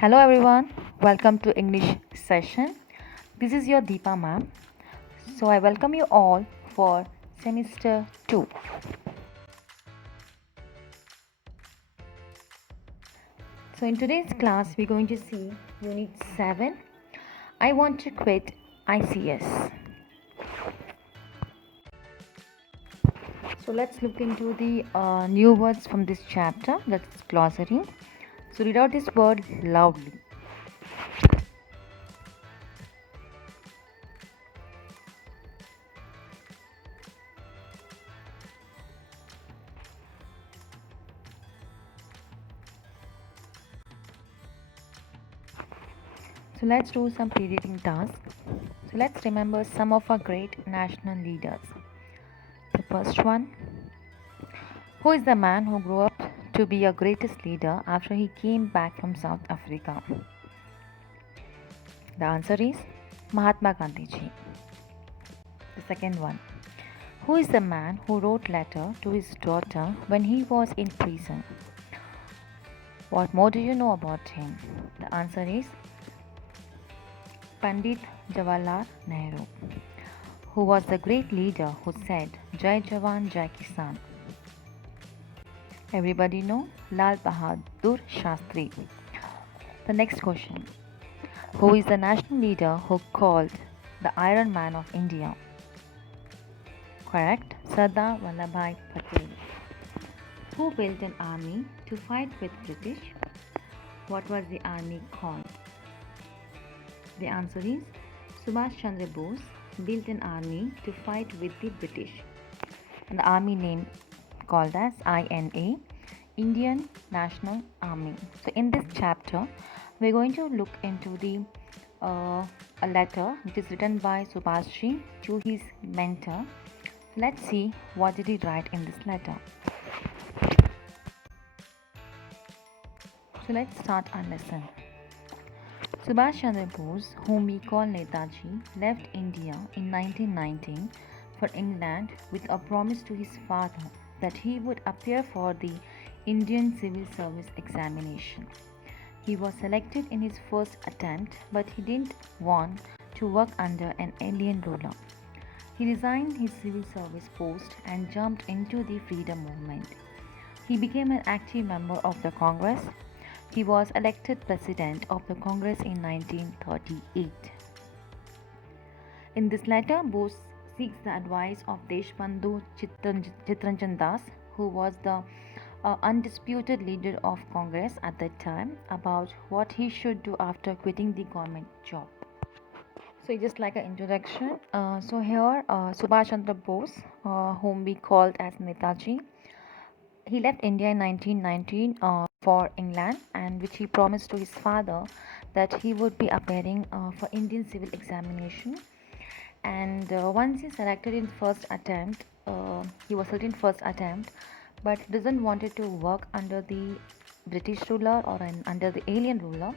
Hello everyone, welcome to English session. This is your Deepa ma'am. So I welcome you all for semester 2. So in today's class we're going to see unit 7. I want to quit ICS. So let's look into the new words from this chapter, that's glossary. So read out this word loudly. So let's do some pre-reading tasks. So let's remember some of our great national leaders. The first one, who is the man who grew up to be a greatest leader after he came back from South Africa? The answer is Mahatma Gandhi ji. The second one, who is the man who wrote letter to his daughter when he was in prison? What more do you know about him? The answer is Pandit Jawaharlal Nehru, who was the great leader who said Jai Jawan Jai Kisan. Everybody know Lal Bahadur Shastri. The next question, who is the national leader who called the Iron Man of India? Correct, Sardar Vallabhbhai Patel. Who built an army to fight with British? What was the army called? The answer is Subhash Chandra Bose built an army to fight with the British. And the army name called as INA, Indian National Army. So in this chapter, we're going to look into the a letter which is written by Subhashji to his mentor. Let's see what did he write in this letter. So let's start our lesson. Subhash Chandra Bose, whom we call Netaji, left India in 1919 for England with a promise to his father that he would appear for the Indian Civil Service examination. He was selected in his first attempt, but he didn't want to work under an alien ruler. He resigned his civil service post and jumped into the freedom movement. He became an active member of the Congress. He was elected president of the Congress in 1938. In this letter, Bose seeks the advice of Deshbandhu Chitranjan Das, who was the undisputed leader of Congress at that time, about what he should do after quitting the government job. So just like an introduction, so here Subhash Chandra Bose, whom we called as Netaji, he left India in 1919 for England, and which he promised to his father that he would be appearing for Indian civil examination. And once he selected in first attempt, he was selected in first attempt, but doesn't wanted to work under the British ruler or under the alien ruler,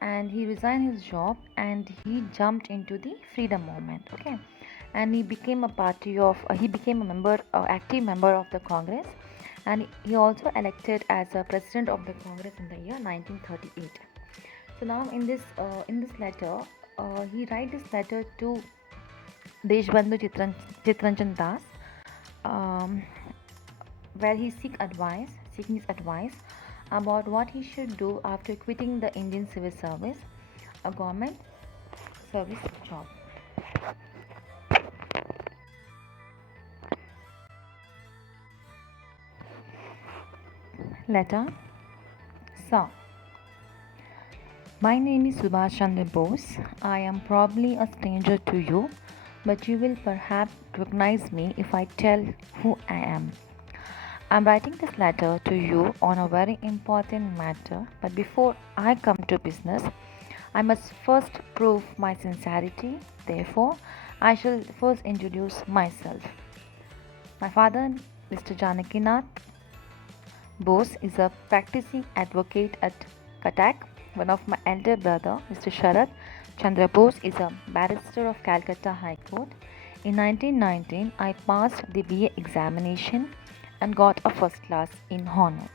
and he resigned his job and he jumped into the freedom movement. Okay, and he became a party of he became a member, active member of the Congress, and he also elected as a president of the Congress in the year 1938. So now in this letter, he write this letter to Deshbandhu Chitranjan Das, um, where he seeking his advice about what he should do after quitting the Indian civil service, a government service job. Letter. Sir, my name is Subhash Chandra Bose. I am probably a stranger to you, but you will perhaps recognize me if I tell who I am. I am writing this letter to you on a very important matter, but before I come to business, I must first prove my sincerity. Therefore, I shall first introduce myself. My father, Mr. Janakinath Bose, is a practicing advocate at Cuttack. One of my elder brother, Mr. Sharad Chandra Bose, is a barrister of Calcutta High Court. In 1919, I passed the BA examination and got a first class in honor.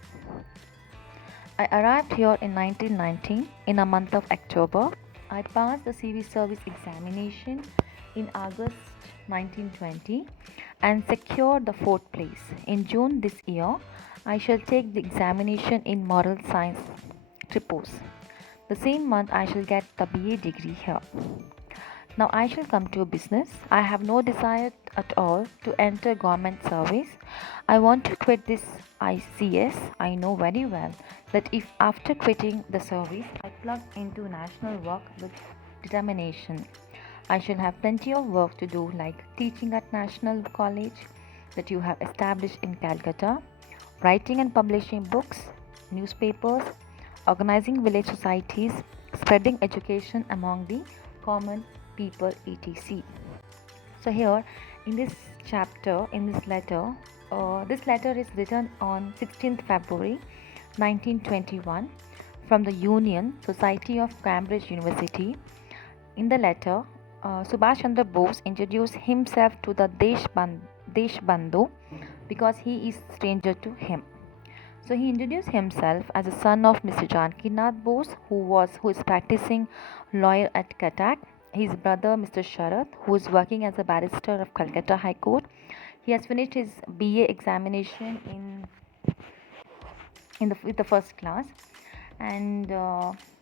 I arrived here in 1919 in a month of October. I passed the civil service examination in August 1920 and secured the fourth place. In June this year, I shall take the examination in moral science tripos. The same month, I shall get the BA degree here. Now I shall come to business. I have no desire at all to enter government service. I want to quit this ICS. I know very well that if after quitting the service I plug into national work with determination, I shall have plenty of work to do, like teaching at National College that you have established in Calcutta, writing and publishing books, newspapers, organizing village societies, spreading education among the common people, etc. So here in this chapter, in this letter is written on 16th February 1921 from the Union Society of Cambridge University. In the letter, Subhash Chandra Bose introduced himself to the Deshbandhu because he is stranger to him. So he introduced himself as a son of Mr. Janki Nath Bose, who is practicing lawyer at Cuttack. His brother, Mr. Sharath, who is working as a barrister of Calcutta High Court. He has finished his BA examination with the first class, and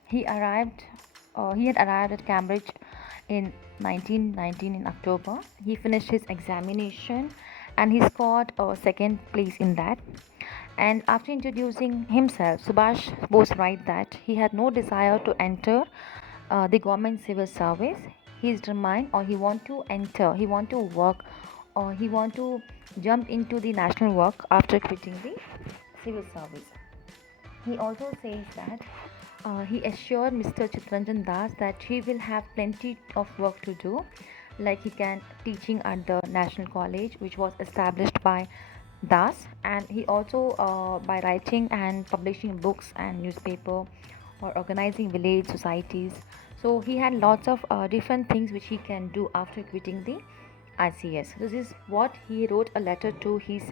he arrived. He had arrived at Cambridge in 1919 in October. He finished his examination, and he scored a second place in that. And after introducing himself, Subhash Bose writes that he had no desire to enter the government civil service. He is determined, or he want to enter, he want to work, or he want to jump into the national work after quitting the civil service. He also says that he assured Mr. Chitranjan Das that he will have plenty of work to do, like he can teaching at the National College, which was established by Das, and he also by writing and publishing books and newspaper or organizing village societies. So he had lots of different things which he can do after quitting the ICS. This is what he wrote a letter to his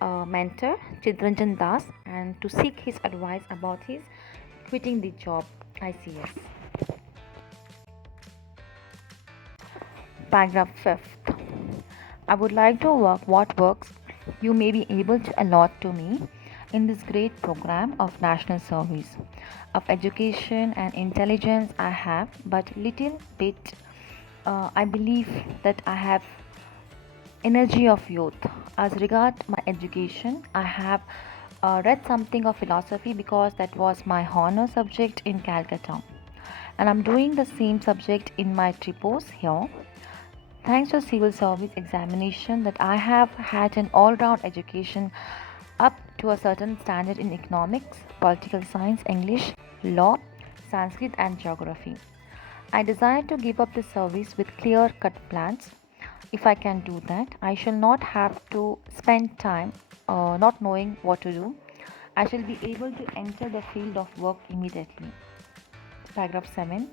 mentor Chitranjan Das and to seek his advice about his quitting the job ICS. Paragraph 5th. I would like to work what works you may be able to allot to me in this great program of national service. Of education and intelligence I have but little bit. I believe that I have energy of youth. As regard my education, I have read something of philosophy because that was my honor subject in Calcutta, and I'm doing the same subject in my tripos here. Thanks to civil service examination that I have had an all-round education up to a certain standard in economics, political science, English, law, Sanskrit and geography. I desire to give up the service with clear-cut plans. If I can do that, I shall not have to spend time not knowing what to do. I shall be able to enter the field of work immediately. Paragraph 7.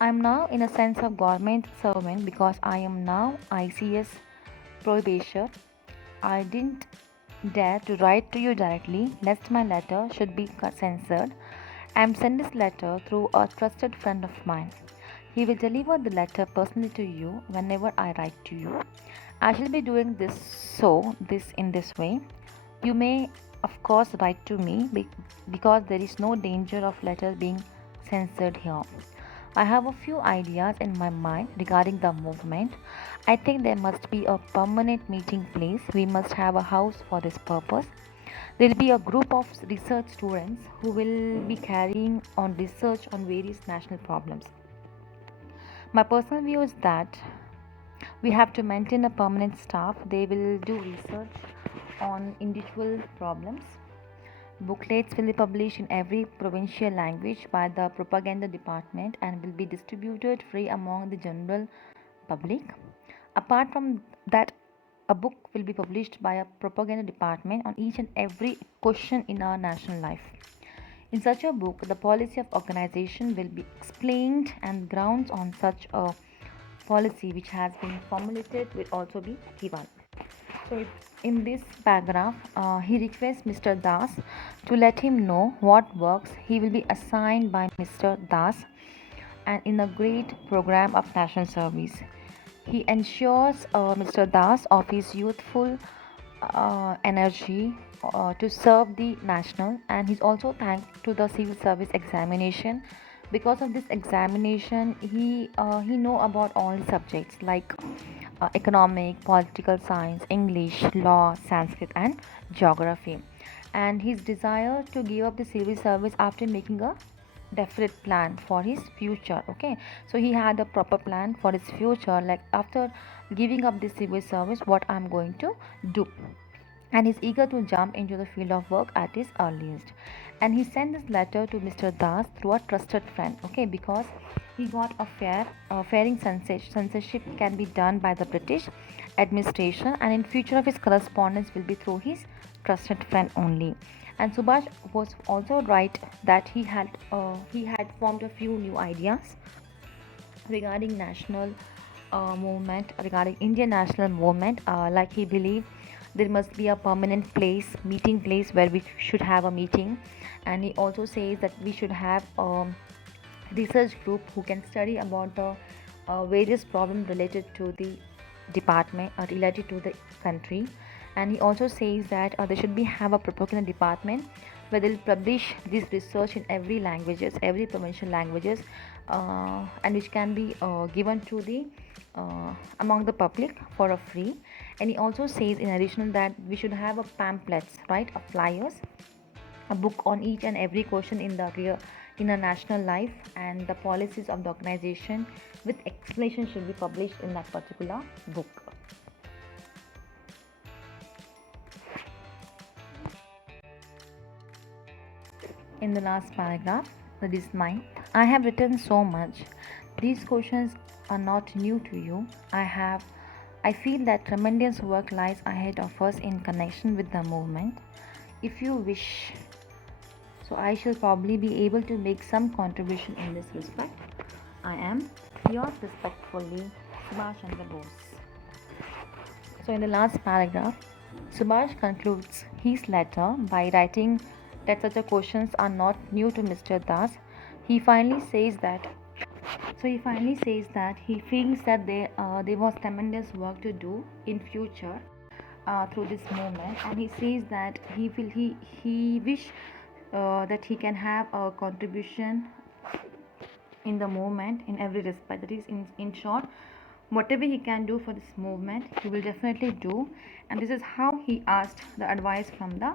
I am now in a sense of government servant because I am now ICS probationer. I didn't dare to write to you directly lest my letter should be censored. I am sending this letter through a trusted friend of mine. He will deliver the letter personally to you whenever I write to you. I shall be doing this in this way. You may of course write to me because there is no danger of letters being censored here. I have a few ideas in my mind regarding the movement. I think there must be a permanent meeting place. We must have a house for this purpose. There will be a group of research students who will be carrying on research on various national problems. My personal view is that we have to maintain a permanent staff. They will do research on individual problems. Booklets will be published in every provincial language by the propaganda department and will be distributed free among the general public. Apart from that, a book will be published by a propaganda department on each and every question in our national life. In such a book, the policy of organization will be explained and grounds on such a policy which has been formulated will also be given. In this paragraph, he requests Mr. Das to let him know what works he will be assigned by Mr. Das and in a great program of national service. He ensures Mr. Das of his youthful energy to serve the national, and he's also thanked to the civil service examination. Because of this examination, he know about all subjects like economic, political science, English, law, Sanskrit, and geography. And his desire to give up the civil service after making a definite plan for his future. Okay, so he had a proper plan for his future, like after giving up the civil service, what I'm going to do, and is eager to jump into the field of work at his earliest. And he sent this letter to Mr. Das through a trusted friend, okay, because he got a fairing censorship can be done by the British administration, and in future of his correspondence will be through his trusted friend only. And Subhash was also right that he had formed a few new ideas regarding national movement, regarding Indian national movement. Like he believed there must be a permanent place, meeting place where we should have a meeting, and he also says that we should have research group who can study about the various problems related to the department or related to the country. And he also says that there should be have a propaganda department where they'll publish this research in every languages, every provincial languages, and which can be given to the among the public for a free. And he also says in addition that we should have a pamphlets, right, of flyers, a book on each and every question in the real in a national life, and the policies of the organization with explanation should be published in that particular book. In the last paragraph, that is 9th, I have written so much. These questions are not new to you. I feel that tremendous work lies ahead of us in connection with the movement. If you wish, so I shall probably be able to make some contribution in this respect. I am yours respectfully, Subhash Chandra Bose. So in the last paragraph, Subhash concludes his letter by writing that such a questions are not new to Mr. Das. He finally says that he feels that there was tremendous work to do in future through this movement, and he says that he wish that he can have a contribution in the movement in every respect. That is, in short, whatever he can do for this movement, he will definitely do. And this is how he asked the advice from the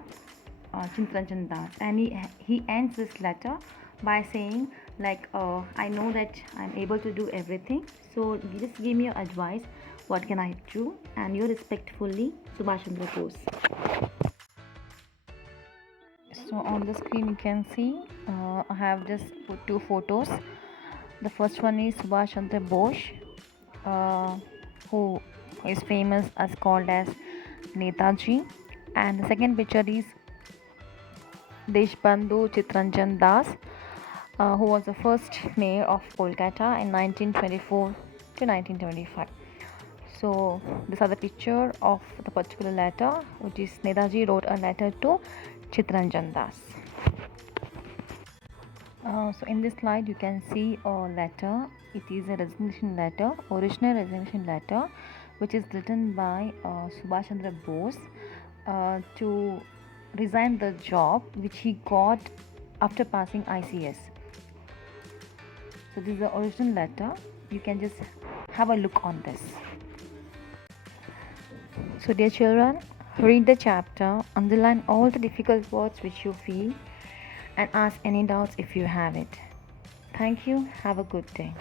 Chintranjan Das. And he ends this letter by saying, like, I know that I'm able to do everything, so just give me your advice. What can I do? And you respectfully, Subhash Chandra Bose. So on the screen you can see I have just put two photos. The first one is Subhash Chandra Bose, who is famous as called as Netaji, and the second picture is Deshbandhu Chitranjan Das, who was the first mayor of Kolkata in 1924 to 1925. So these are the picture of the particular letter, which is Netaji wrote a letter to Chitranjan Das. So in this slide you can see a letter. It is a resignation letter, original resignation letter, which is written by Subhash Chandra Bose to resign the job which he got after passing ICS. So this is the original letter. You can just have a look on this. So dear children, read the chapter, underline all the difficult words which you feel, and ask any doubts if you have it. Thank you. Have a good day.